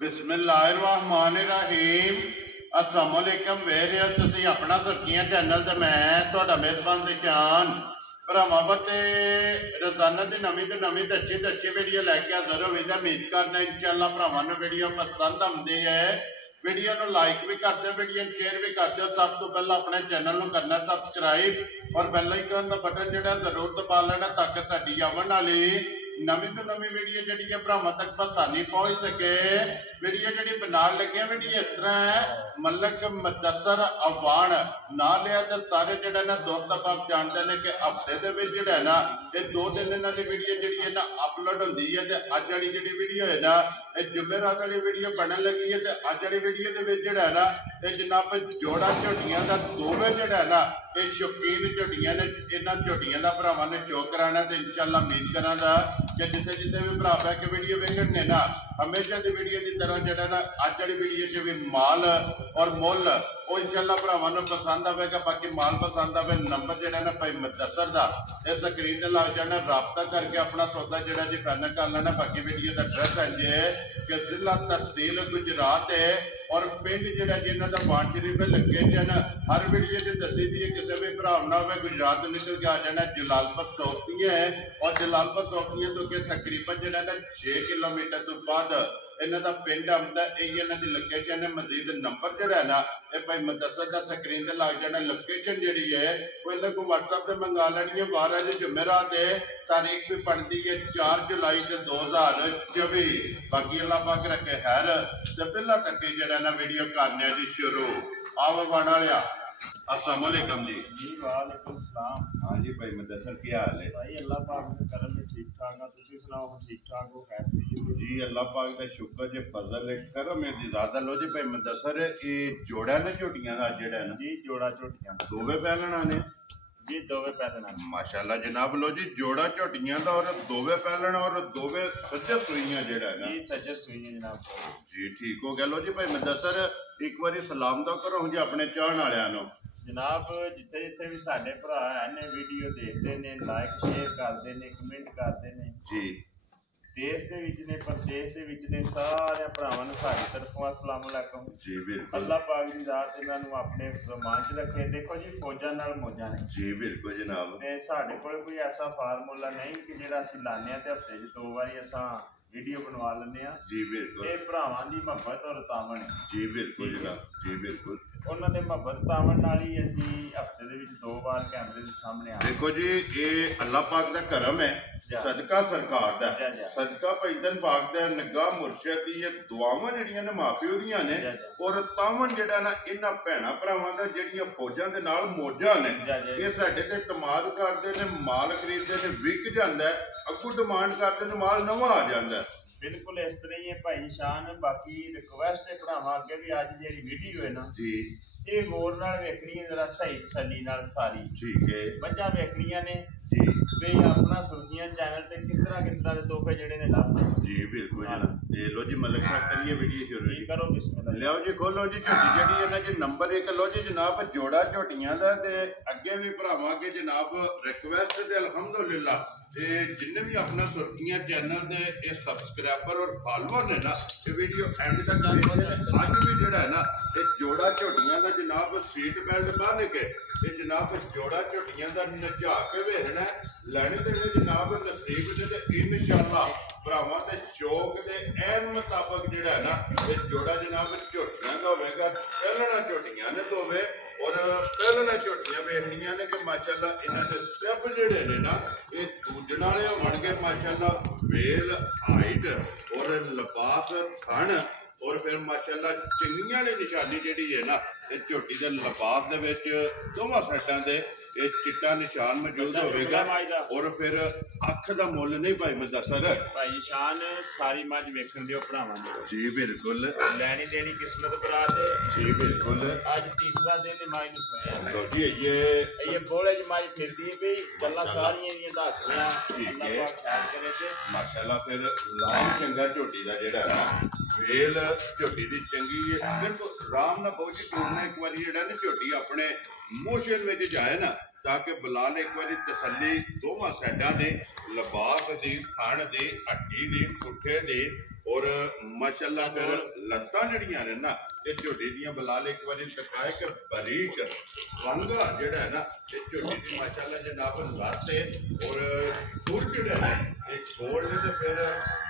बिस्मिल्लाहिर्रहमानिर्रहीम अस्सलाम वालेकुम वेरियो तुसी अपना सुर्खियां चैनल ते मैं तुहाडा मेजबान दिशान भरावां बते रोजाना की नवीं तो नवीं अच्छी वीडियो लैके हाजिर होवी ते उम्मीद करना इंशाअल्लाह भरावां नूं वीडियो पसंद आउंदी है। वीडियो नूं लाइक भी कर दो, वीडियो शेयर भी कर दो। सब तो पहला अपने चैनल नूं करना सब्सक्राइब और बैल आइकन का बटन जिहड़ा जरूर दबा लेना ताकि साडी आवन वाली नवीं तो नवीं वीडियो जी भरावां तक आसानी पहुंच सके। वीडियो जी बना लगे वीडियो इस तरह है मलक मुदस्सर अवान ना लिया तो सारे जो ना दोस्त आप जानते हैं कि हफ्ते के जो है ना ये 2 दिन इन्हों की वीडियो जी ना अपलोड होती है। तो अज वाली जी वीडियो है ना ये जुमेरात वाली वीडियो बनने लगी है। तो अज वाली वीडियो के जोड़ा है ना ये जनाब जोड़ा झोटियां का दोवें जो है ना ये शौकीन झोटियां ने इन्होंने झोटियां का भरावां ने शो कराना। तो इंशाअल्लाह उम्मीद करा कि जिते जिते भी भरा पै के वीडियो वेखण ने ना हमेशा की वीडियो की तरह जो ना अज वाली वीडियो च भी माल और मुल वो इंशाअल्लाह भरावां नूं पसंद आवेगा। बाकी माल पसंद आवे नंबर जो ना भाई मुदस्सर का इस स्क्रीन से लग जाना, राबता करके अपना सौदा जो जी फाइनल कर लेना। बाकी वीडियो का एड्रैस है जी कि जिला तहसील गुजरात है और पिंड जो जिन्हों का वाण शरीफ लोकेशन हर वीडियो से दसी दी है। किसी भी भरा ना हो गुजरात निकल के आ जाना जलालपुर सोपतियां है और जलालपुर सोपतियां तो कि तकरीबन जो ना 6 किलोमीटर तो बाद इन्हों का पिंड आंदा है। इन्हों की लोकेशन है। मजीद नंबर जो है ना ये भाई मुदस्सर का स्क्रीन से लग जाना। लोकेशन जी है वो इन्होंने को व्हाट्सएप से मंगा लेनी है। 12 जुमेरात है, तारीख भी पड़ती है 4 जुलाई 2024। बाकी अल्लाह पाक रखे खैर तो पहला करके जो ना वीडियो करने जी शुरू आओ बना लिया। अस्सलाम वालेकुम जी। वालेकुम सलाम। हाँ जी भाई मुदस्सर क्या हाल है? भाई अल्लाह पाक के करम में ठीक ठाक है। तुसी सुनाओ ठीक ठाक हो? कैसे जी अल्लाह पाक का शुक्र जे फजल है करम है ज़्यादा। लो जी भाई मुदस्सर ये जोड़ा ना झोटियां का जेड़ा है ना जी जोड़ा झोटियां दोवे पहलना ने जी दोवे पैदना माशाल्लाह जनाब। लो जी जोड़ा झोटियां का और दोवे पहलना और दोवे सज्जर सुइयां जेड़ा है ना जी सज्जर सुइयां जनाब जी ठीक हो गया। लो जी भाई मुदस्सर एक बारी सलाम तो करो जी अपने चाहण वालियां नूं जनाब। जिथे जिथे भी साडे भरा ने वीडियो देखते ने लाइक शेयर करते ने कमेंट करते ने जी देश दे विच ने प्रदेश दे विच ने सारे भरावां नूं साडी तरफों अस्सलाम वालेकुम जी बिल्कुल। अल्लाह पाक दी ज़ात इन्हां नूं अपने ज़मान च रखे। देखो जी फौजां नाल मौजां ने जी बिल्कुल जनाब। ते साडे कोल कोई ऐसा फार्मूला नहीं कि जिहड़ा असीं लाने ते हफ्ते च 2 वारी असां वीडियो बनवा लेने जी बिल्कुल। ये भरावां दी मुहब्बत और तावन है जी बिल्कुल जनाब जी बिल्कुल। उन्हां दे मुहब्बत तावन नाल ही असीं हफ्ते दे विच 2 बार कैमरे दे सामने आ। देखो जी ये अल्लाह पाक का करम है, सदका सरकार दा सदका भाईजान पाक दा निगाह मुर्शद दी ये दुआवां जड़ियां ने माफियो दियां ने और तावन जेड़ा ना इन्हां भैणां भरावां दा जड़ियां फौजां दे नाल मौजां ने ये साडे ते इतमाद करदे ने, माल खरीददे ने, विक जांदा है, अग्गू डिमांड करदे ने, माल नवां आ जांदा है। बिल्कुल इस तरह ही है भाई शान। बाकी रिक्वेस्ट है भरावां अगे भी अज जेहड़ी वीडियो है ना जी ये गौर नाल वेखनी है जरा सही तसल्ली नाल सारी ठीक है वजह वेखनियां ने जी वे अपना सुर्खियां चैनल ते किस तरह दे तोहफे जेडे ने लाते जी बिल्कुल जनाब। ये लो जी मलक साहब करिए वीडियो शुरू जी करो बिस्मिल्लाह। लियाओ जी खोलो जी झोटी जड़ी है ना जी नंबर 1 लो जी जनाब जोड़ा झोटियां दा ते अगे भी भरावां के जनाब रिक्वेस्ट ते अल्हम्दुलिल्लाह जिन्हें भी अपना सुर्खियां चैनल दे ये सब्सक्राइबर और फॉलोअर ने ना ये वीडियो एंड तक अज भी जोड़ा है ना ये जोड़ा झोटियां का जनाब सीट बेल्ट बन के ये जनाब जोड़ा झोटियां का नजा के वेखना लैने तो जनाब नसीब से इंशाअल्लाह भरावां के शौक के एन मुताबिक जोड़ा है ना ये जोड़ा जनाब झोटियां का होगा। पहलना झोटियां ने तो होवे और पहलना झोटियां वेखनियां ने कि माशाअल्लाह इन्हां दे स्टेप जेड़े ने ना ये दूजण वाले होण गए माशाअल्लाह वेल हाइट और लिबास थन और फिर माशाअल्लाह चंगियां ने निशानी जिहड़ी है ना ये झोटी दे लिबास दे विच दोवां साइडां दे ये चिट्टा निशान मौजूद होगा और फिर अख दा मुल नहीं भाई मुदस्सर भाई शान सारी मज वेखण दिओ भरावां ने जी बिल्कुल लैनी देनी किस्मत बरात है जी बिल्कुल। आज तीसरा दिन मज नूं सोया लो जी ये बोले च मज फिरदी है बई गल्लां सारियां दियां दस रहा ठीक है खैर करे ते माशाअल्लाह। फिर लाम चंगा झोटी दा जेड़ा है वेल झोटी दी चंगी है देखो राम ना बहुत ही टूरना एक बार जेड़ा ना झोटी अपने मोशन में जाए ना ताकि बिलाल एक बार तसली दोवां साइडां दे लिबास दी, थण दी, हड्डी दी, पुट्ठे दी और माशाल्लाह फिर लत्तां जड़ियां ने ना ये झोटी दियां बलाल एक बारी दिखाए कि बारीक रंगा जेड़ा है ना ये झोटी दी माशाल्लाह जनाब लत्त है और सुर जेड़ा है ये छोड़ दे तो फिर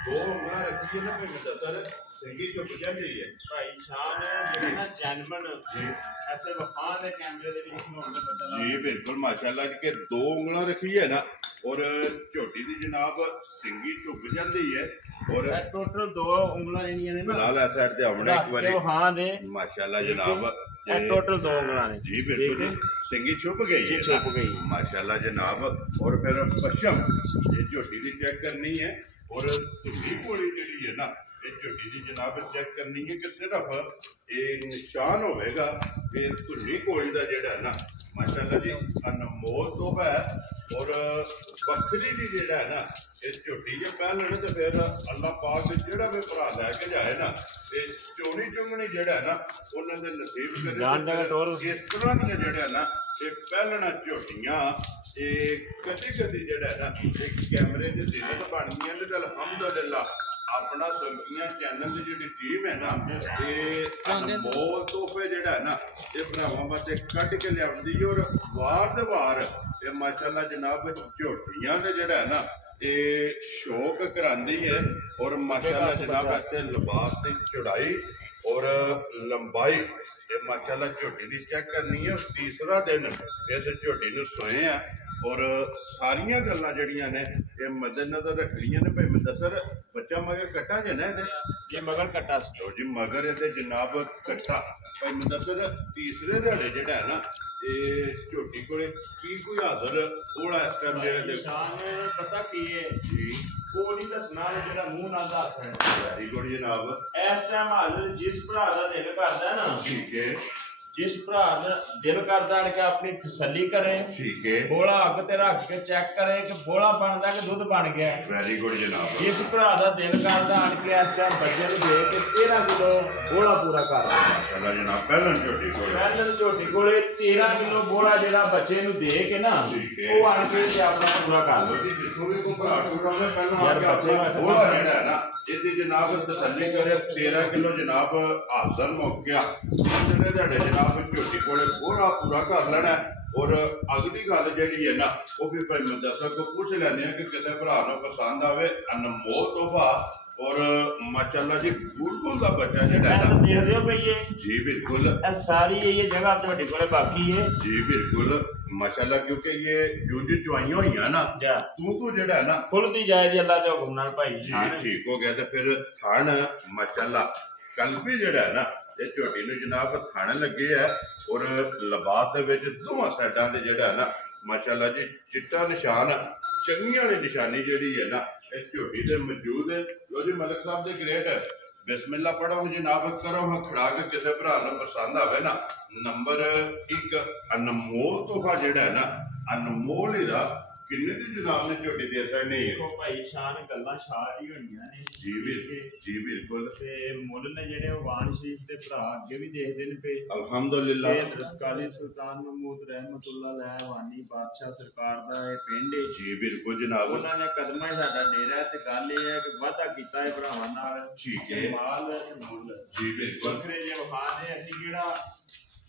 दो उंगलां रखी है ना फिर मुदस्सर सिंगी चुप जाती है भाई शान है ना जैनमन जी ऐसे वफा दे कैमरे दे विच होण दा पता जी बिल्कुल माशाल्लाह के दो उंगलां रखी है ना और झोटी दी जनाब सिंगी चुप जाती है और टोटल दो उंगलां जेहड़ियां ने ना बिलाल आ साइड ते आउणे एक बारी वफा दे माशाल्लाह जनाब टोटल दो उंगलां ने जी बिल्कुल सिंगी छुप गई है छुप गई माशाल्लाह जनाब और फिर पश्चिम ये झोटी दी चेक करनी है और धुनी घोड़ी जेहड़ी है ना ये झोटी दी जनाब चेक करनी है कि सिर्फ ये निशान होगा कि धुनी घोड़ी का जेड़ा है ना माशाल्लाह जी अनमोल तोहफा है और बकरी दी जेड़ा है ना ये झोटी जे पहन लेने तो फिर अल्लाह पाक जेड़ा भी भरा लैके जाए ना ये चोनी चुंगनी जेड़ा है ना उन्होंने नसीब करे इस तरह के जेड़ा है ना ये पहलना झोटियां ये कदी कदी जेड़ा है ना ये कैमरे की जिल्लत बन गई है चल अल्हम्दुलिल्लाह अपना सुर्खियां चैनल की जी टीम है ना ये अनमोल तोहफे जेड़ा है ना ये भरावां वास्ते कट के लियाउंदी और वार दे वार ये माशाल्लाह जनाब झोटियां दे जेड़ा है ना ये शौक करांदी है और माशाल्लाह जनाब इत्थे लिबास की चौड़ाई और लंबाई ये माशाल्लाह झोटी की चेक करनी है और तीसरा दिन इस झोटी नूं सोए है और सारिया गल्लां जड़ियां ने ये मद्देनजर रखनियां ने भाई मुदस्सर बच्चा मगर कट्टा जे ना ये मगर कट्टा लो जी मगर ये जनाब कट्टा भाई मुदस्सर तीसरे दिहाड़े जेड़ा है ना ये झोटी कोले की कोई हाजर थोड़ा इस टाइम जेड़े दे पता की है जी वो नहीं दसना जेड़ा मुंह नाल दस है वेरी गुड जनाब इस टाइम हाजर जिस भरा दा दिल करदा है ना ठीक है जिस भरा दिल करदा है कि अपनी तसल्ली करे ठीक है बोला अग ते रख के चेक करे कि बोला बनदा कि दूध बन गया वेरी गुड जनाब जिस भरा दा दिल करदा आन के इस टाइम बच्चे नूं दे के 13 किलो बोला पूरा कर माशाल्लाह जनाब पहलन झोटी कोले पहलन झोटी कोले 13 किलो बोला जेड़ा बच्चे नूं दे के ना वो आन के अपना पूरा कर लो जिसको भी कोई भरा टूटा में पहला आके अपना बोला जेड़ा है ना इहदी जनाब तसल्ली करे 13 किलो जनाब हासिल मुक गया दूसरे दिहाड़े जनाब झोटी कोले पूरा पूरा कर लेना और अगली गल जी है ना वो भी भाई मुदस्सर को पूछ लेने कि किसी भरा नूं पसंद आवे अनमोल तोहफा और माशाल्लाह जी बुलबुल का बच्चा जेड़ा है ना देख रहे हो भई जी बिल्कुल सारी ये जगह ਤੁਹਾਡੇ ਕੋਲੇ बाकी है जी बिल्कुल माशाल्लाह क्योंकि ये जो चुआइयां हुई है ना तू जेड़ा है ना खुलती जाए जी अल्लाह के हुक्म नाल भाई जी ठीक हो गया तो फिर थण माशाल्लाह कल भी जेड़ा है ना ये झोटी नूं जनाब थण लगे है और लिबास दे विच दोवां साइडां ते जेड़ा है ना माशाल्लाह जी चिट्टा निशान चंगी वाली निशानी जेड़ी है ना इस झोटी दे मौजूद है लो जी मलिक साहब दे ग्रेट है बिस्मिल्लाह पढ़ो जनाब करो हाँ खड़ा के किसी भरा नूं पसंद आवे ना नंबर 1 अनमोल तोहफा जेड़ा है ना अनमोल ही दा किन्ने दी जनाब ने झोटी दे सकते नहीं है भाई शान गल्लां शार ही होईयां ने जी बिल्कुल ते मुल ने जेड़े वान शरीफ दे भरा अगे भी देखदे ने पे अल्हम्दुलिल्लाह काली सुल्तान महमूद रहमतुल्लाह अलैह वानी बादशाह सरकार दा ये पिंड है जी बिल्कुल जनाब उन्हां ने कदमां साडा डेरा ते गल ये है कि वादा कीता है भरावां नाल ठीक है माल मुल जी बिल्कुल बकरे जे वखा दे असीं जेड़ा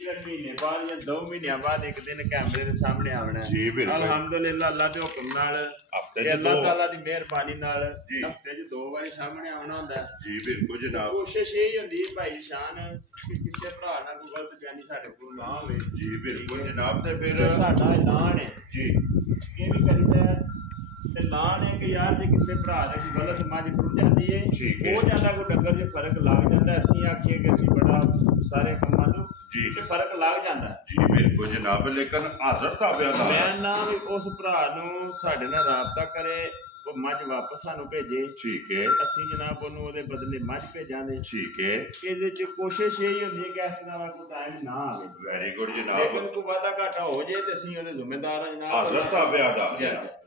महीने बाद या 2 महीने बाद एक दिन कैमरे के सामने आना जी बिल्कुल अल्हम्दुलिल्लाह अल्लाह के हुक्म नाल हफ्ते ते अल्लाह ताला दी मेहरबानी नाल जी हफ्ते च 2 बारी सामने आना होंदा जी बिल्कुल जनाब कोशिश यही होंदी है भाई शान कि किसी भरा नाल कोई गलत बयानी साडे कोल ना होवे जी बिल्कुल जनाब ते फिर साडा ऐलान है जी ये भी करीदा ऐलान है कि यार जे किसी भरा दे कोई गलत मज टुट जाती है हो जांदा कोई डंगर च फर्क लग जांदा असीं आखिए कि असीं बड़ा सारे कामां तो जी फर्क लग जाता जी बिल्कुल जनाब लेकिन हाजर ताबिया दा मैं ना भी उस भरा नूं साडे नाल राबता करे वो मझ वापस सानू भेजे ठीक है असीं जनाब ओनू ओदे बदले मझ भेजांगे ठीक है इहदे च कोशिश यही होंदी है कि इस तरह दा कोई टाइम ना आवे वेरी गुड जनाब लेकिन कोई वादा घाटा हो जाए ते असीं ओदे जिम्मेदार हां जनाब हाजर ताबिया दा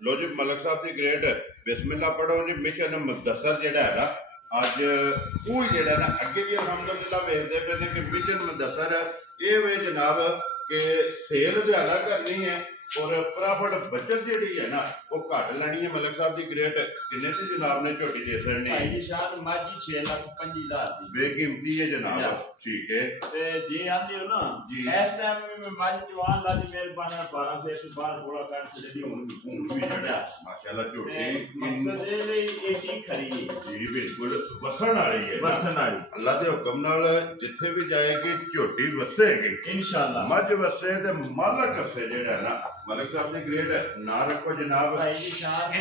लो जी मलिक साहब दी ग्रेट बिस्मिल्लाह पढ़ो जी मिशन मुदस्सर जेड़ा है ना अज कोई जेड़ा ना अगे भी अल्हम्दुलिल्लाह वेखदे पे ने कि मिशन मुदस्सर ये वे जनाब के सेल ज्यादा करनी है ਔਰ ਪ੍ਰੋਫਿਟ ਬਚਤ ਜਿਹੜੀ ਹੈ ਨਾ ਉਹ ਘੱਟ ਲੈਣੀ ਹੈ। ਮਲਕ ਸਾਹਿਬ ਦੀ ਗ੍ਰੇਟ ਕਿੰਨੇ ਤੇ ਜਨਾਬ ਨੇ ਝੋਟੀ ਦੇ ਛੜਨੀ ਭਾਈ ਜੀ ਸ਼ਾਨ ਮਾਜੀ 6,25,000 ਦੀ ਬੇਕੀਮਤੀ ਹੈ ਜਨਾਬ। ਠੀਕ ਹੈ ਤੇ ਜੇ ਆਂਦੇ ਹੋ ਨਾ ਇਸ ਟਾਈਮ ਵੀ ਮੈਂ ਮਾਜੀ ਜਵਾਨ ਲਾ ਦੀ ਮਿਹਰਬਾਨੀ 12 ਸੇ ਤੋਂ ਬਾਹਰ ਥੋੜਾ ਕਰ ਛੱਡੀ ਹੋਣਗੀ ਮਾਸ਼ਾਅੱਲਾ। ਝੋਟੀ ਮਕਸਦ ਇਹ ਲਈ ਏਡੀ ਖਰੀ ਜੀ ਬਿਲਕੁਲ ਵਸਣ ਵਾਲੀ ਹੈ, ਵਸਣ ਵਾਲੀ। ਅੱਲਾ ਦੇ ਹੁਕਮ ਨਾਲ ਜਿੱਥੇ ਵੀ ਜਾਏਗੀ ਝੋਟੀ ਵਸੇਗੀ ਇਨਸ਼ਾਅੱਲਾ। ਮੱਝ ਵਸੇ ਤੇ ਮਾਲਕ ਵਸੇ ਜਿਹੜਾ ਨਾ ਮਲਕ ਸਾਹਿਬ ਨੇ ਗ੍ਰੇਟ ਨਾ ਰੱਖੋ ਜਨਾਬ। ਭਾਈ ਜੀ ਸ਼ਾਨ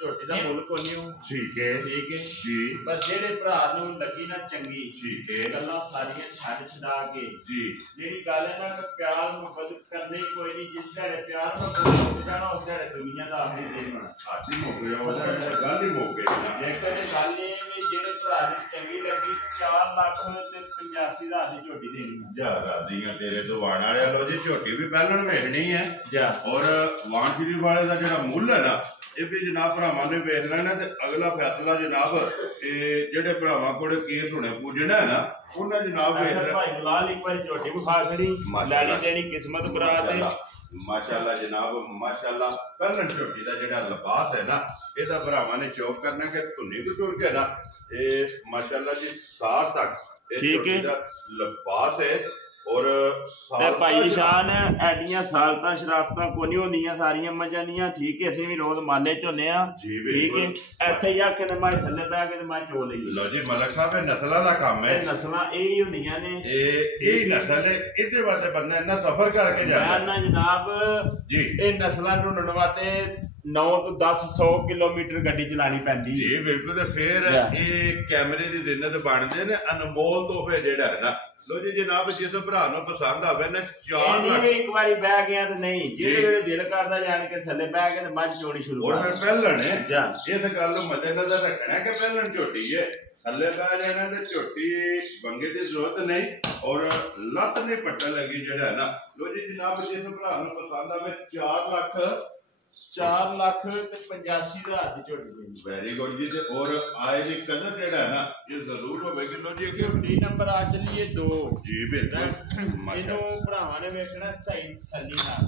ਝੋਟੀ ਦਾ ਮੁੱਲ ਕੋਈ ਨਹੀਂ। ਠੀਕ ਹੈ ਠੀਕ ਹੈ ਜੀ। ਪਰ ਜਿਹੜੇ ਭਰਾ ਨੂੰ ਲੱਗੀ ਨਾ ਚੰਗੀ ਠੀਕ ਹੈ ਗੱਲਾਂ ਸਾਰੀਆਂ ਛੱਡ ਛਡਾ ਕੇ ਜੀ ਜਿਹੜੀ ਗੱਲ ਹੈ ਨਾ ਕਿ ਪਿਆਰ ਮੁਹੱਬਤ ਕਰਨੀ ਕੋਈ ਨਹੀਂ। ਜਿਸ ਜਿਹੜੇ ਪਿਆਰ ਮੁਹੱਬਤ ਜਾਣਾ ਉਸ ਜਿਹੜੇ ਦੁਨੀਆ ਦਾ ਆਖਰੀ ਦਿਨ ਹੋਣਾ ਆਦੀ ਹੋ ਗਿਆ ਉਹ ਗੱਲ ਹੀ ਹੋ ਗਈ ਨਾ। ਜੇਕਰ ਇਹ ਗੱਲ ਇਹ ਵੀ ਜਿਹੜੇ ਭਰਾ ਦੀ ਚੰਗੀ ਲੱਗੀ 4,85,000 ਦੀ ਝੋਟੀ ਦੇਣੀ ਹੈ। ਜਾ ਰਾਜ਼ੀਆਂ ਤੇਰੇ ਤੋਂ ਵਾਣ ਵਾਲਿਆ। ਲੋ ਜੀ ਝੋਟੀ ਵੀ ਪਹਿਲਣ ਵੇਖਣੀ ਹੈ ਜਾ ਔਰ ਵਾਣ ਸ਼ਰੀਫ ਵਾਲੇ ਦਾ ਜਿਹੜਾ ਮੁੱਲ ਹੈ ਨਾ ਇਹ ਵੀ ਜਨਾਬ ਭਰਾਵਾਂ ਨੇ ਵੇਖ ਲੈਣਾ ਤੇ ਅਗਲਾ ਫੈਸਲਾ ਜਨਾਬ ਇਹ ਜਿਹੜੇ ਭਰਾਵਾਂ ਕੋਲ ਕੇਸ ਹੋਣੇ ਪੁੱਜਣਾ ਹੈ ਨਾ ਉਹਨਾਂ ਜਨਾਬ ਵੇਖ ਲੈ। ਭਾਈ ਬੁਲਾਲ ਇੱਕ ਵਾਰੀ ਝੋਟੀ ਵਿਖਾ ਖੜੀ ਲੈਣੀ ਦੇਣੀ ਕਿਸਮਤ ਬਰਾ ਦੇ। ਮਾਸ਼ਾਅੱਲਾ ਜਨਾਬ ਮਾਸ਼ਾਅੱਲਾ। ਪਹਿਲਣ ਝੋਟੀ ਦਾ ਜਿਹੜਾ ਲਿਬਾਸ ਹੈ ਨਾ ਇਹਦਾ ਭਰਾਵਾਂ ਨੇ ਸ਼ੌਕ ਕਰਨਾ ਕਿ ਧੁੰਨੀ ਤੋਂ ਟੁਰ ਕੇ ਨਾ ਇਹ ਮਾਸ਼ਾਅੱਲਾ ਜੀ ਸਾਰ ਤੱਕ ਇਹ ਝੋਟੀ ਦਾ ਲਿਬਾਸ ਹੈ ਔਰ ਤੇ ਭਾਈ ਸ਼ਾਨ ਐਡੀਆਂ ਸਾਲਤਾਂ ਸ਼ਰਾਫਤਾਂ ਕੋਈ ਨਹੀਂ ਹੁੰਦੀਆਂ ਸਾਰੀਆਂ ਮੱਝਾਂ ਦੀਆਂ। ਠੀਕ ਹੈ ਅਸੀਂ ਵੀ ਰੋਜ਼ ਮਾਲੇ ਝੋਨੇ ਆ। ਠੀਕ ਹੈ ਇੱਥੇ ਜਾ ਕੇ ਮੈਂ ਥੱਲੇ ਬਹਿ ਕੇ ਮੈਂ ਚੋ ਲਈ। ਲੋ ਜੀ ਮਲਕ ਸਾਹਿਬ ਇਹ ਨਸਲਾਂ ਦਾ ਕੰਮ ਹੈ। ਨਸਲਾਂ ਇਹ ਹੁੰਦੀਆਂ ਨੇ ਇਹ ਨਸਲ ਹੈ ਇਹਦੇ ਵਾਸਤੇ ਬੰਦਾ ਇੰਨਾ ਸਫ਼ਰ ਕਰਕੇ ਜਾਂਦਾ ਨਾ ਜਨਾਬ ਜੀ। ਇਹ ਨਸਲਾਂ ਢੂੰਡਣ ਵਾਸਤੇ 9 ਤੋਂ 10-100 ਕਿਲੋਮੀਟਰ ਗੱਡੀ ਚਲਾਣੀ ਪੈਂਦੀ ਜੀ ਬਿਲਕੁਲ। ਤੇ ਫਿਰ ਇਹ ਕੈਮਰੇ ਦੀ ਜ਼ਿੰਨਤ ਬਣਦੇ ਨੇ ਅਨਮੋਲ ਤੋਹਫੇ ਜਿਹੜਾ ਹੈ ਨਾ। ਲੋ ਜੀ ਜਨਾਬ ਜਿਸ ਭਰਾ ਨੂੰ ਪਸੰਦ ਆਵੇ ਨਾ 4 ਲੱਖ ਇੱਕ ਵਾਰੀ ਬਹਿ ਗਿਆ ਤੇ ਨਹੀਂ ਜਿਹੜੇ ਦਿਲ ਕਰਦਾ ਜਾਣ ਕੇ ਥੱਲੇ ਬਹਿ ਕੇ ਤੇ ਮੱਝ ਚੋਣੀ ਸ਼ੁਰੂ ਕਰ। ਹੋਰ ਪਹਿਲਣ ਹੈ ਇਸ ਗੱਲ ਨੂੰ ਮੱਦੇਨਜ਼ਰ ਰੱਖਣਾ ਕਿ ਪਹਿਲਣ ਝੋਟੀ ਹੈ ਥੱਲੇ ਬਹਿ ਜਾਣਾ ਤੇ ਝੋਟੀ ਬੰਗੇ ਦੀ ਜ਼ਰੂਰਤ ਨਹੀਂ ਔਰ ਲੱਤ ਨਹੀਂ ਪੱਟਣ ਲੱਗੀ ਜਿਹੜਾ ਹੈ ਨਾ। ਲੋ ਜੀ ਜਨਾਬ ਜਿਸ ਭਰਾ ਨੂੰ ਪਸੰਦ ਆਵੇ 4,85,000 ਦੀ ਝੋਟੀ। ਵੈਰੀ ਗੁੱਡ ਜੀ। ਤੇ ਔਰ ਆਏ ਦੀ ਕਦਰ ਜਿਹੜਾ ਹੈ ਨਾ ਇਹ ਜ਼ਰੂਰ ਹੋਵੇਗੀ। ਲੋ ਜੀ ਝੋਟੀ ਨੰਬਰ ਆ ਚੱਲੀਏ 2 ਜੀ ਬਿਲਕੁਲ। ਇਹਨੂੰ ਭਰਾਵਾਂ ਨੇ ਵੇਖਣਾ ਸਹੀ ਤਸੱਲੀ ਨਾਲ।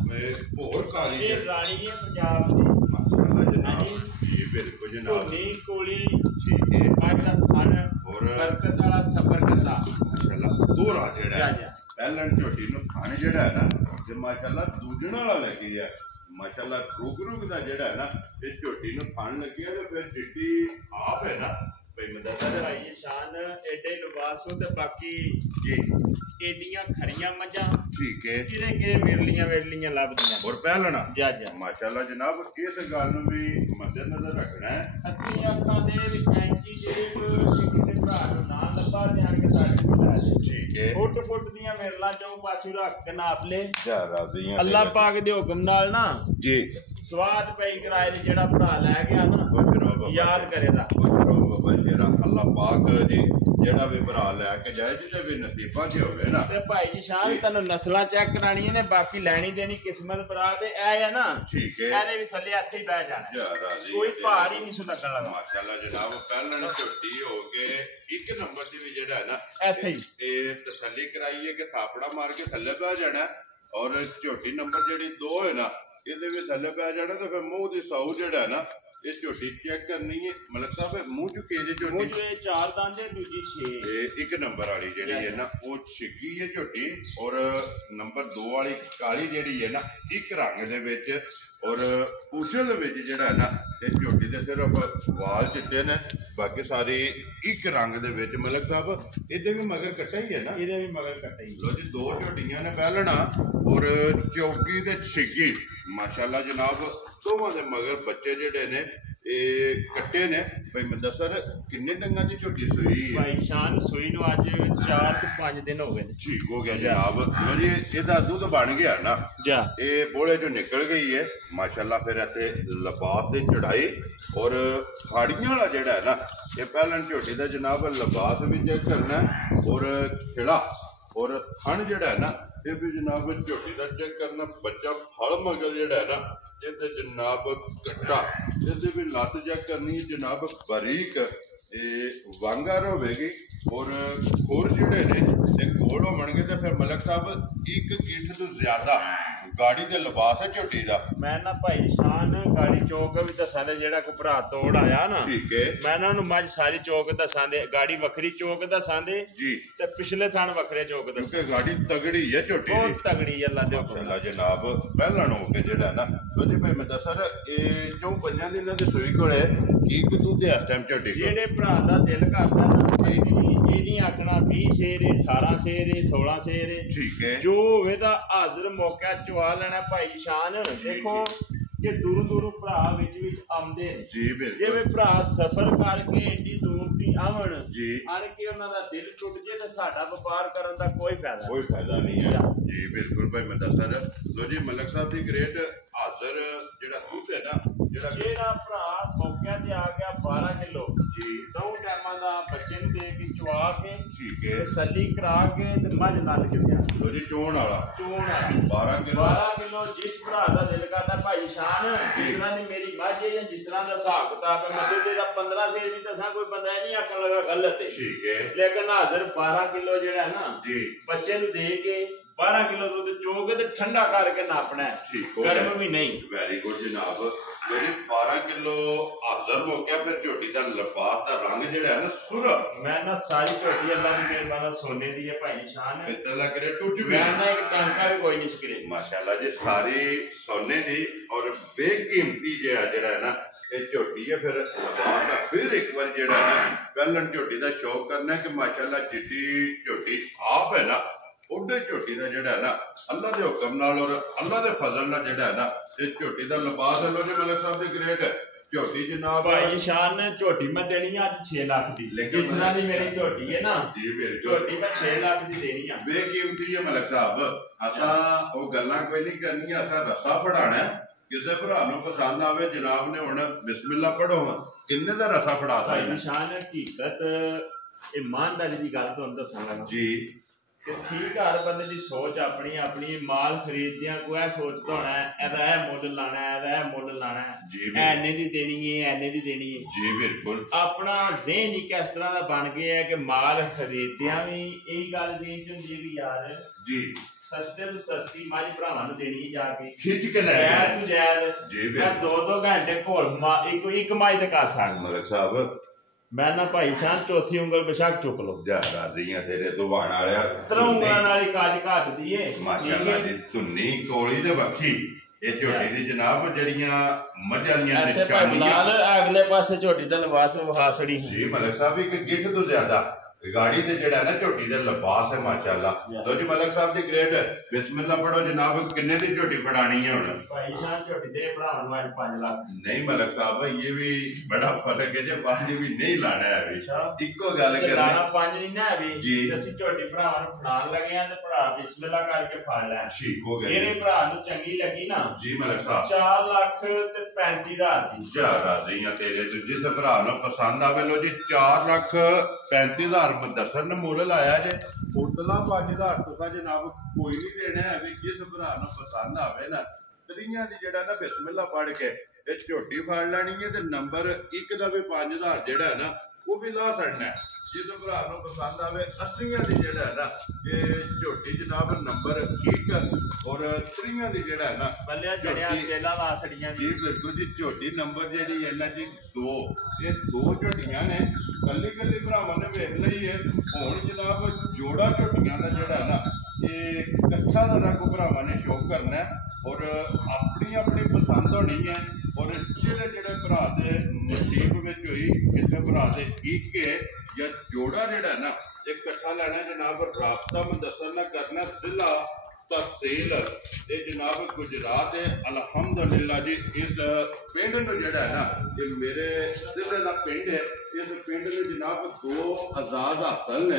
ਹੋਰ ਕਾਲੀ ਇਹ ਰਾਣੀ ਹੈ ਪੰਜਾਬ ਦੀ ਮਾਸ਼ਾਅੱਲਾ ਜਨਾਬ ਜੀ ਬਿਲਕੁਲ ਜਨਾਬ। ਢੋਲੀ ਕੋਲੀ ਠੀਕ ਹੈ ਮੱਝ ਦਾ ਥਣ ਔਰ ਬਰਕਤ ਵਾਲਾ ਸਬਰ ਕਰਦਾ ਮਾਸ਼ਾਅੱਲਾ ਦੋਹਰਾ ਜਿਹੜਾ ਹੈ ਪਹਿਲਣ ਝੋਟੀ ਨੂੰ ਥਣ ਜਿਹੜਾ ਹੈ ਨਾ ਤੇ ਮਾਸ਼ਾਅੱਲਾ ਦੂਜਣ ਵਾਲਾ ਲੱਗੀ ਹੈ। ਮਾਸ਼ਾਅੱਲਾ ਰੁਕ ਦਾ ਜਿਹੜਾ ਹੈ ਨਾ ਇਹ ਝੋਟੀ ਨੂੰ ਥਣ ਲੱਗਿਆ ਤੇ ਫਿਰ ਚਿੱਟੀ ਆਪ ਹੈ ਨਾ ਭਾਈ ਮੈਂ ਦੱਸਾਂ ਭਾਈ ਸ਼ਾਨ ਐਡੇ ਲਿਬਾਸੋਂ ਤੇ ਬਾਕੀ ਜੀ ਏਡੀਆਂ ਖਰੀਆਂ ਮੱਝਾਂ। ਠੀਕ ਹੈ ਕਿਰੇ ਵੇਰਲੀਆਂ ਲੱਭਦੀਆਂ ਔਰ ਪਹਿਲਣਾ ਜਾ ਮਾਸ਼ਾਅੱਲਾ ਜਨਾਬ ਇਸ ਗੱਲ ਨੂੰ ਵੀ ਮੱਦੇਨਜ਼ਰ ਰੱਖਣਾ ਹੈ। ਅੱਖੀਆਂ ਅੱਖਾਂ ਦੇ ਵਿੱਚ ਐਂਚੀ ਜਿਹੜੇ ਕਿਸੇ ਭਰਾ ਨੂੰ ਨਾ ਲੱਭਾ ਜਾਣ ਕੇ ਸਾਡੇ ਕੋਲ ਆ ਜਾਏ। ਠੀਕ ਹੈ ਫੁੱਟ ਦੀਆਂ ਵੇਰਲਾਂ ਚੋਂ ਪਾਸੇ ਰੱਖ ਕੇ ਨਾਪ ਲੈ। ਜਾ ਰਾਜ਼ੀਆਂ ਅੱਲਾਹ ਪਾਕ ਦੇ ਹੁਕਮ ਨਾਲ ਨਾ ਜੀ ਸਵਾਦ ਪਈ ਕਿਰਾਏ ਦੇ ਜਿਹੜਾ ਭਰਾ ਲੈ ਗਿਆ ਨਾ ਯਾਦ ਕਰੇਦਾ ਬਾਬਾ ਜਿਹੜਾ ਅੱਲਾਹ ਪਾਕ ਜੀ ਜਿਹੜਾ ਵੀ ਭਰਾ ਲੈ ਕੇ ਜਾਏ ਜਿਹਦੇ ਵੀ ਨਸੀਬਾਂ 'ਚ ਹੋਵੇ ਨਾ। ਤੇ ਭਾਈ ਜੀ ਸ਼ਾਨ ਤੈਨੂੰ ਨਸਲਾਂ ਚੈੱਕ ਕਰਾਣੀਆਂ ਨੇ ਬਾਕੀ ਲੈਣੀ ਦੇਣੀ ਕਿਸਮਤ ਭਰਾ ਤੇ ਇਹ ਹੈ ਨਾ। ਠੀਕ ਹੈ ਇਹਦੇ ਵੀ ਥੱਲੇ ਇੱਥੇ ਹੀ ਬਹਿ ਜਾਣਾ ਜਾ ਰਾਜ਼ੀ ਕੋਈ ਭਾਰ ਹੀ ਨਹੀਂ ਸੁ ਲੱਗਣ ਲੱਗਾ। ਮਾਸ਼ਾਅੱਲਾ ਜਨਾਬ ਪਹਿਲਣ ਝੋਟੀ ਹੋ ਕੇ ਇੱਕ ਨੰਬਰ ਦੀ ਵੀ ਜਿਹੜਾ ਹੈ ਨਾ ਇੱਥੇ ਹੀ ਇਹ ਤਸੱਲੀ ਕਰਾਈਏ ਕਿ ਥਾਪੜਾ ਮਾਰ ਕੇ ਥੱਲੇ ਬਹਿ ਜਾਣਾ ਔਰ ਝੋਟੀ ਨੰਬਰ ਜਿਹੜੀ 2 ਹੈ ਨਾ ਇਹਦੇ ਵੀ ਥੱਲੇ ਬਹਿ ਜਾਣਾ ਤੇ ਫਿਰ ਮੂੰਹ ਦੀ ਸਾਊ ਜਿਹੜਾ ਹੈ ਨਾ ਇਹ ਝੋਟੀ ਚੈੱਕ ਕਰਨੀ ਹੈ। ਮਲਕ ਸਾਹਿਬ ਮੂੰਹ ਚ ਕੇ ਜੇ ਝੋਟੀ 4 ਦੰਦ ਦੂਜੀ 6 ਤੇ ਇੱਕ ਨੰਬਰ ਵਾਲੀ ਜਿਹੜੀ ਹੈ ਨਾ ਉਹ ਛਿੱਗੀ ਹੈ ਝੋਟੀ ਔਰ ਨੰਬਰ 2 ਵਾਲੀ ਕਾਲੀ ਜਿਹੜੀ ਹੈ ਨਾ ਇੱਕ ਰੰਗ ਦੇ ਵਿੱਚ ਔਰ ਪੂਛੇ ਦੇ ਵਿੱਚ ਜਿਹੜਾ ਹੈ ਨਾ ਇਹ ਝੋਟੀ ਦੇ ਸਿਰਫ ਵਾਲ ਚਿੱਟੇ ਨੇ ਬਾਕੀ ਸਾਰੀ ਇੱਕ ਰੰਗ ਦੇ ਵਿੱਚ। ਮਲਕ ਸਾਹਿਬ ਇਹਦੇ ਵੀ ਮਗਰ ਕੱਟਾ ਹੀ ਹੈ ਨਾ। ਇਹਦੇ ਵੀ ਮਗਰ ਕੱਟਾ ਹੀ। ਲੋ ਜੀ 2 ਝੋਟੀਆਂ ਨੇ ਪਹਿਲਣਾ ਔਰ ਚੌਕੀ ਤੇ ਛਿੱਗੀ ਮਾਸ਼ਾਅੱਲਾ ਜਨਾਬ ਦੋਵਾਂ ਦੇ ਮਗਰ ਬੱਚੇ ਜਿਹੜੇ ਨੇ ਇਹ ਕੱਟੇ ਨੇ। ਭਾਈ ਮੁਦੱਸਰ ਕਿੰਨੇ ਡੰਗਾਂ ਦੀ ਝੋਟੀ ਸੂਈ ਹੈ? ਭਾਈ ਸ਼ਾਨ ਸੂਈ ਨੂੰ ਅੱਜ 4 ਤੋਂ 5 ਦਿਨ ਹੋ ਗਏ ਨੇ। ਠੀਕ ਹੋ ਗਿਆ ਜਨਾਬ। ਲੋ ਜੀ ਇਹਦਾ ਦੁੱਧ ਬਣ ਗਿਆ ਨਾ ਜਾ ਇਹ ਬੋਲੇ ਚੋਂ ਨਿਕਲ ਗਈ ਹੈ ਮਾਸ਼ਾਅੱਲਾ। ਫਿਰ ਇੱਥੇ ਲਿਬਾਸ ਤੇ ਚੜਾਈ ਔਰ ਖਾੜੀਆਂ ਵਾਲਾ ਜਿਹੜਾ ਹੈ ਨਾ ਇਹ ਪਹਿਲਾਂ ਝੋਟੀ ਦਾ ਜਨਾਬ ਲਿਬਾਸ ਵੀ ਚੈੱਕ ਕਰਨਾ ਔਰ ਖਿਲਾ ਔਰ ਥਣ ਜਿਹੜਾ ਹੈ ਨਾ ਇਹ ਵੀ ਜਨਾਬ ਝੋਟੀ ਦਾ ਚੈੱਕ ਕਰਨਾ। ਬੱਚਾ ਫਲ ਮਗਰ ਜਿਹੜਾ ਹੈ ਨਾ ਇਹਦੇ ਜਨਾਬ ਕੱਟਾ ਇਹਦੇ ਵੀ ਲੱਤ ਚੈੱਕ ਕਰਨੀ ਜਨਾਬ ਬਾਰੀਕ ਇਹ ਵਾਂਗਰ ਹੋਵੇਗੀ ਔਰ ਖੋਰ ਜਿਹੜੇ ਨੇ ਇਹ ਗੋਲ ਹੋਣਗੇ ਤੇ ਫਿਰ ਮਲਕ ਸਾਹਿਬ 1 ਗਿੱਠ ਤੋਂ ਜ਼ਿਆਦਾ गाड़ी दे लिबास है झोटी दा। मैं ना भाई शान गाड़ी चौक भी दसा दे जेड़ा को भरा तोड़ आया ना ठीक है मैं ना मझ सारी चौक दसा दे गाड़ी वखरी चौक दसा दे जी ते पिछले थान वखरे चौक दसा क्योंकि गाड़ी तगड़ी है झोटी दी बहुत तगड़ी अल्लाह दे हुक्म माशाअल्लाह जनाब पहलन हो के जेड़ा ना तो जी भाई मैं दस सर ये चौं पंजां दिनां दी सूई कोले की कुछ दूध है इस टाइम झोटी को जेड़े भरा दा दिल करदा ना ਅਸੀਂ ਇਹ ਨਹੀਂ ਆਖਣਾ 20 ਸ਼ੇਰ 18 ਸ਼ੇਰ 16 ਸ਼ੇਰ ठीक है ਜੋ ਹੋਵੇ ਤਾਂ ਹਾਜ਼ਰ ਮੌਕਾ ਚਵਾ ਲੈਣਾ ਭਾਈ ਸ਼ਾਨ ਦੇਖੋ ਕਿ ਦੂਰ ਦੂਰ ਭਰਾ ਵਿੱਚ ਆਉਂਦੇ ਨੇ जी बिल्कुल ਜਿਵੇਂ ਭਰਾ ਸਫ਼ਰ ਕਰਕੇ ਏਡੀ ਦੂਰ ਦੀ ਆਵਣ जी ਆਣ ਕੇ ਉਹਨਾਂ ਦਾ ਦਿਲ ਟੁੱਟ ਜੇ ਤੇ ਸਾਡਾ ਵਪਾਰ ਕਰਨ ਦਾ ਕੋਈ ਫਾਇਦਾ कोई फायदा नहीं है जी बिल्कुल भाई मैं दस सर लो जी मलक साहब की ग्रेट हाजर जेड़ा दूध है ना जेड़ा ਜਿਹੜਾ ਭਰਾ ਮੌਕਿਆਂ ਤੇ ਆ ਗਿਆ 12 ਕਿਲੋ जी ਦੋ ਟਾਈਮਾਂ ਦਾ ਬੱਚੇ ਨੂੰ ਦੇ ਕੇ ਚਵਾ ਕੇ ठीक है ਤਸੱਲੀ ਕਰਾ ਕੇ ਤੇ ਮੱਝ ਲੱਗ ਗਿਆ लो जी चोण वाला ਚੋਣ 12 किलो 12 ਕਿਲੋ ਜਿਸ ਭਰਾ ਦਾ ਦਿਲ ਕਰਦਾ ਭਾਈ ਸ਼ਾਨ ਜਿਸ ਤਰ੍ਹਾਂ ਦੀ ਮੇਰੀ ਮੱਝ ਹੈ ਜਾਂ ਜਿਸ ਤਰ੍ਹਾਂ ਦਾ ਹਿਸਾਬ ਕਿਤਾਬ ਹੈ ਮੱਦੇ ਦੇ ਦਾ 15 ਸੇਰ ਵੀ ਦੱਸਾਂ ਕੋਈ ਬੰਦਾ ਇਹ ਨਹੀਂ ਆਖਣ ਲੱਗਾ ਗਲਤ ਹੈ ठीक है ਲੇਕਿਨ ਹਾਜ਼ਰ 12 ਕਿਲੋ ਜਿਹੜਾ ਹੈ ਨਾ जी ਬੱਚੇ ਨੂੰ ਦੇ ਕੇ 12 ਕਿਲੋ ਦੁੱਧ ਚੋ ਕੇ ਤੇ ਠੰਡਾ ਕਰਕੇ ਨਾਪਣਾ ਹੈ ठीक हो ਗਰਮ ਵੀ ਨਹੀਂ वेरी गुड जनाब लो जी 12 किलो हाजर हो गया फिर झोटी का लिबास का रंग जेड़ा है ना सुर ਮੈਂ ਨਾ ਸਾਰੀ ਝੋਟੀ ਅੱਲਾ ਦੀ ਮਿਹਰਬਾਨੀ ਸੋਨੇ ਦੀ ਹੈ ਭਾਈ ਸ਼ਾਨ पित्तल का करे टूट भी ਮੈਂ ਨਾ ਇੱਕ ਟਾਂਕਾ ਵੀ ਕੋਈ ਨਹੀਂ ਸਕਰੇ माशाल्लाह जी सारी सोने दी और बेकीमती जेड़ा है ना ये झोटी है फिर लिबास का फिर एक बार जेड़ा है ना पहलन झोटी का शौक करना कि माशाल्लाह जिड्डी झोटी आप है ना ਉਹਦੇ ਝੋਟੀ ਦਾ ਜਿਹੜਾ ਹੈ ਨਾ ਅੱਲਾ ਦੇ ਹੁਕਮ ਨਾਲ ਔਰ ਅੱਲਾ ਦੇ ਫਜ਼ਲ ਨਾਲ ਜਿਹੜਾ ਹੈ ਨਾ ਇਹ ਝੋਟੀ ਦਾ ਲਿਬਾਸ ਹੈ ਲੋ ਜੀ ਮਲਕ ਸਾਹਿਬ ਦੀ ਗ੍ਰੇਟ ਝੋਟੀ ਜਨਾਬ ਭਾਈ ਸ਼ਾਨ ਨੇ ਝੋਟੀ ਮੈਂ ਦੇਣੀ ਆ ਅੱਜ 6 ਲੱਖ ਦੀ ਜਿਸ ਤਰ੍ਹਾਂ ਦੀ ਮੇਰੀ ਝੋਟੀ ਹੈ ਨਾ ਜੀ ਬਿਲਕੁਲ ਝੋਟੀ ਮੈਂ 6 ਲੱਖ ਦੀ ਦੇਣੀ ਆ ਬੇਕੀਮਤੀ ਹੈ ਮਲਕ ਸਾਹਿਬ ਅਸਾਂ ਉਹ ਗੱਲਾਂ ਕੋਈ ਨਹੀਂ ਕਰਨੀਆਂ ਅਸਾਂ ਰੱਸਾ ਪੜਾਣਾ ਕਿਸੇ ਭਰਾ ਨੂੰ ਪਸੰਦ ਆਵੇ ਜਨਾਬ ਨੇ ਹੁਣ ਬਿਸਮਿਲ੍ਲਾ ਪੜੋ ਕਿੰਨੇ ਦਾ ਰੱਸਾ ਪੜਾ ਭਾਈ ਸਕਦਾ ਸ਼ਾਨ ਹਕੀਕਤ ਇਮਾਨਦਾਰੀ ਦੀ ਗੱਲ ਤੁਹਾਨੂੰ ਦੱਸਾਂਗਾ ਜੀ ਕਿ ਠੀਕ ਹਰ ਬੰਦੇ ਦੀ ਸੋਚ ਆਪਣੀ ਆਪਣੀ ਮਾਲ ਖਰੀਦਦਿਆਂ ਕੋਈ ਇਹ ਸੋਚਦਾ ਹੋਣਾ ਇਹਦਾ ਇਹ ਮੁੱਲ ਲਾਣਾ ਇਹਦਾ ਇਹ ਮੁੱਲ ਲਾਣਾ ਐਨੇ ਦੀ ਦੇਣੀ ਹੈ ਐਨੇ ਦੀ ਦੇਣੀ ਹੈ ਜੀ ਬਿਲਕੁਲ ਆਪਣਾ ਜ਼ਿਹਨ ਹੀ ਕਿਸ ਤਰ੍ਹਾਂ ਦਾ ਬਣ ਗਿਆ ਹੈ ਕਿ ਮਾਲ ਖਰੀਦਦਿਆਂ ਵੀ ਇਹ ਗੱਲ ਦੀ ਹੁੰਦੀ ਹੈ ਕਿ ਯਾਰ ਜੀ ਸਸਤੇ ਤੋਂ ਸਸਤੀ ਮੱਝ ਭਰਾਵਾਂ ਨੂੰ ਦੇਣੀ ਜਾ ਕੇ ਖਿੱਚ ਕੇ ਲੈ ਜੈਦ ਜੈਦ ਜੀ ਮੈਂ 2-2 ਘੰਟੇ ਘੋਲ ਇੱਕ ਮੱਝ ਤੇ ਕਰ ਸਕਦਾ ਮਲਕ ਸਾਹਿਬ ਮੈਂ ਨਾ ਭਾਈ ਸ਼ਾਨ ਚੌਥੀ ਉਂਗਲ ਬੇਸ਼ੱਕ ਚੁੱਕ ਲਓ ਜਾ ਰਾਜ਼ੀਆਂ ਤੇਰੇ ਦੁਬਾਨ ਵਾਲਿਆ ਤਰਉਂਗਲਾਂ ਨਾਲ ਹੀ ਕਾਜ ਘੱਟਦੀ ਏ ਮਾਸ਼ਾਅੱਲਾ ਜੀ ਧੁੰਨੀ ਕੋਲੀ ਤੇ ਵੱਖੀ ਇਹ ਝੋਟੀ ਦੀ ਜਨਾਬ ਜਿਹੜੀਆਂ ਮੱਝਾਂ ਦੀਆਂ ਨਿਸ਼ਾਨੀਆਂ ਅਗਲੇ ਪਾਸੇ ਝੋਟੀ ਦਾ ਲਿਬਾਸ ਵਹਾਸੜੀ ਜੀ ਮਲਕ ਸਾਹਿਬ ਇੱਕ ਗਿੱਠ ਤੋਂ ਜ਼ਿਆਦਾ गाड़ी ते जेड़ा है ना झोटी दे लिबास है माशाअल्लाह लो जी मलक साहब दी ग्रेट बिस्मिल्लाह पढ़ो जनाब किन्ने दी झोटी पढ़ानी है हुन भाई शान झोटी दे पढ़ावन वाले 5 लाख नहीं मलक साहब ये भी बड़ा फर्क है जे बाहरी भी नहीं लाना है अभी इको गल करनी लाना 5 नहीं ना अभी जी ਅਸੀਂ ਝੋਟੀ ਪੜਾਉਣ ਫੜਾਣ ਲੱਗੇ ਆ ਤੇ ਪੜਾ ਬਿਸਮਿਲ੍ਲਾ ਕਰਕੇ ਫੜ ਲੈ ठीक हो गया ਜਿਹੜੇ ਭਰਾ ਨੂੰ ਚੰਗੀ ਲੱਗੀ ਨਾ जी मलक साहब 4 ਲੱਖ ਤੇ 35000 ਦੀ जा राज़ियां तेरे तो जिस भरा नु पसंद आवे लो जी 4 लाख 35000 दसन ने मुल लाया जे उतला 5000 तो जनाब कोई नहीं देना है भी जिस भरा नु पसंद आवे ना तरीਆਂ ਦੀ ਜਿਹੜਾ ਨਾ ਬਿਸਮਿਲ੍ਲਾ ਪੜ ਕੇ ਇਹ ਝੋਟੀ ਫੜ ਲੈਣੀ ਹੈ ਤੇ ਨੰਬਰ 1 ਦਾ ਵੀ 5000 ਜਿਹੜਾ ਹੈ ਨਾ ਉਹ ਵੀ ਲਾ ਛੱਡਣਾ ਹੈ ਜਿਸ ਭਰਾ ਨੂੰ ਪਸੰਦ ਆਵੇ 80ਾਂ ਦੀ ਜਿਹੜਾ ਹੈ ਨਾ ਇਹ ਝੋਟੀ ਜਨਾਬ ਨੰਬਰ 1 ਔਰ 30ਾਂ ਦੀ ਜਿਹੜਾ ਹੈ ਨਾ ਬੱਲਿਆ ਜੜਿਆ ਸੇਲਾ ਲਾ ਛੜੀਆਂ ਜੀ ਬਿਲਕੁਲ ਜੀ ਝੋਟੀ ਨੰਬਰ ਜਿਹੜੀ ਹੈ ਨਾ ਜੀ 2 ਇਹ 2 ਝੋਟੀਆਂ ਨੇ ਕੱਲੀ ਕੱਲੀ ਭਰਾਵਾਂ ਨੇ ਵੇਖ ਲਈ ਹੈ ਹੁਣ ਜਨਾਬ ਜੋੜਾ ਝੋਟੀਆਂ ਦਾ ਜਿਹੜਾ ਹੈ ਨਾ ਇਹ ਇਕੱਠਾ ਦਾ ਰੰਗ ਭਰਾਵਾਂ ਨੇ ਸ਼ੋਅ ਕਰਨਾ ਹੈ ਔਰ ਆਪਣੀ ਆਪਣੀ ਪਸੰਦ ਹੋਣੀ ਹੈ ਔਰ ਜਿਹੜੇ ਭਰਾ ਦੇ ਨਸੀਬ ਵਿੱਚ ਹੋਈ ਕਿਸੇ ਭਰਾ ਦੇ ਇੱਕ ਜਾਂ ਜੋੜਾ ਜਿਹੜਾ ਨਾ ਇਹ ਇਕੱਠਾ ਲੈਣਾ ਜਨਾਬ ਰਾਬਤਾ ਮੈਂ ਦੱਸਣ ਨਾ ਕਰਨਾ ਜ਼ਿਲ੍ਹਾ ਤਹਿਸੀਲ ਇਹ ਜਨਾਬ ਗੁਜਰਾਤ ਹੈ ਅਲਹਮਦੁਲਿਲਾ ਜੀ ਇਸ ਪਿੰਡ ਨੂੰ ਜਿਹੜਾ ਹੈ ਨਾ ਇਹ ਮੇਰੇ ਜ਼ਿਲ੍ਹੇ ਦਾ ਪਿੰਡ ਹੈ ਇਸ ਪਿੰਡ ਨੂੰ ਜਨਾਬ 2 ਆਜ਼ਾਦ ਹਾਸਲ ਨੇ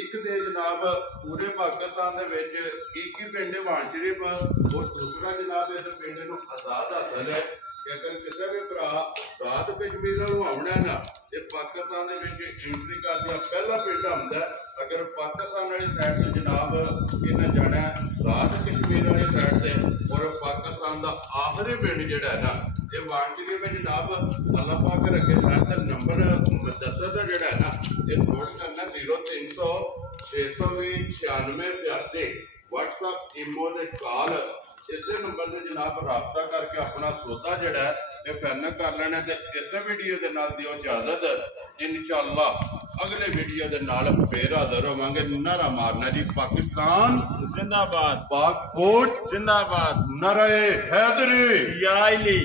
ਇੱਕ ਦੇ ਜਨਾਬ ਪੂਰੇ ਪਾਕਿਸਤਾਨ ਦੇ ਵਿੱਚ ਇੱਕ ਹੀ ਪਿੰਡ ਹੈ ਵਾਨ ਸ਼ਰੀਫ ਔਰ ਦੂਸਰਾ ਜਨਾਬ ਇਸ ਪਿੰਡ ਨੂੰ ਆਜ਼ਾਦ ਹਾਸਲ ਹੈ ਕਿ ਅਗਰ ਕਿਸੇ ਵੀ ਭਰਾ ਆਜ਼ਾਦ ਕਸ਼ਮੀਰ ਨੂੰ ਆਉਣਾ ਨਾ ਇਹ ਪਾਕਿਸਤਾਨ ਦੇ ਵਿੱਚ ਐਂਟਰੀ ਕਰਦਿਆਂ ਪਹਿਲਾ ਪਿੰਡ ਆਉਂਦਾ ਅਗਰ ਪਾਕਿਸਤਾਨ ਵਾਲੀ ਸਾਈਡ ਤੋਂ ਜਨਾਬ ਇਹਨਾਂ ਜਾਣਾ ਆਜ਼ਾਦ ਕਸ਼ਮੀਰ ਵਾਲੀ ਸਾਈਡ ਤੇ ਔਰ ਪਾਕਿਸਤਾਨ ਦਾ ਆਖਰੀ ਪਿੰਡ ਜਿਹੜਾ ਹੈ ਨਾ ਇਹ ਵਾਨ ਸ਼ਰੀਫ ਵਿੱਚ ਜਨਾਬ ਅੱਲਾਹ ਪਾਕ ਰੱਖੇ ਸਾਡਾ ਨੰਬਰ ਮਦਰਸਾ ਦਾ ਜਿਹੜਾ ਹੈ ਨਾ ਇਹ ਨੋਟ ਕਰਨਾ 0300 620 9682 WhatsApp ਈਮੋ ਦੇ ਕਾਲ ਇਸੇ ਨੰਬਰ ਤੇ ਜਨਾਬ ਰਾਬਤਾ ਕਰਕੇ ਆਪਣਾ ਸੌਦਾ ਜਿਹੜਾ ਇਹ ਫਾਈਨਲ ਕਰ ਲੈਣਾ ਤੇ ਇਸ ਵੀਡੀਓ ਦੇ ਨਾਲ ਦਿਓ ਇਜਾਜ਼ਤ। ਇਨਸ਼ਾਅੱਲਾ ਅਗਲੇ ਵੀਡੀਓ ਦੇ ਨਾਲ ਫੇਰ ਹਾਜ਼ਰ ਹੋਵਾਂਗੇ। ਨਾਰਾ ਮਾਰਨਾ ਜੀ ਪਾਕਿਸਤਾਨ जिंदाबाद, पाक फौज जिंदाबाद, नारे हैदरी या अली।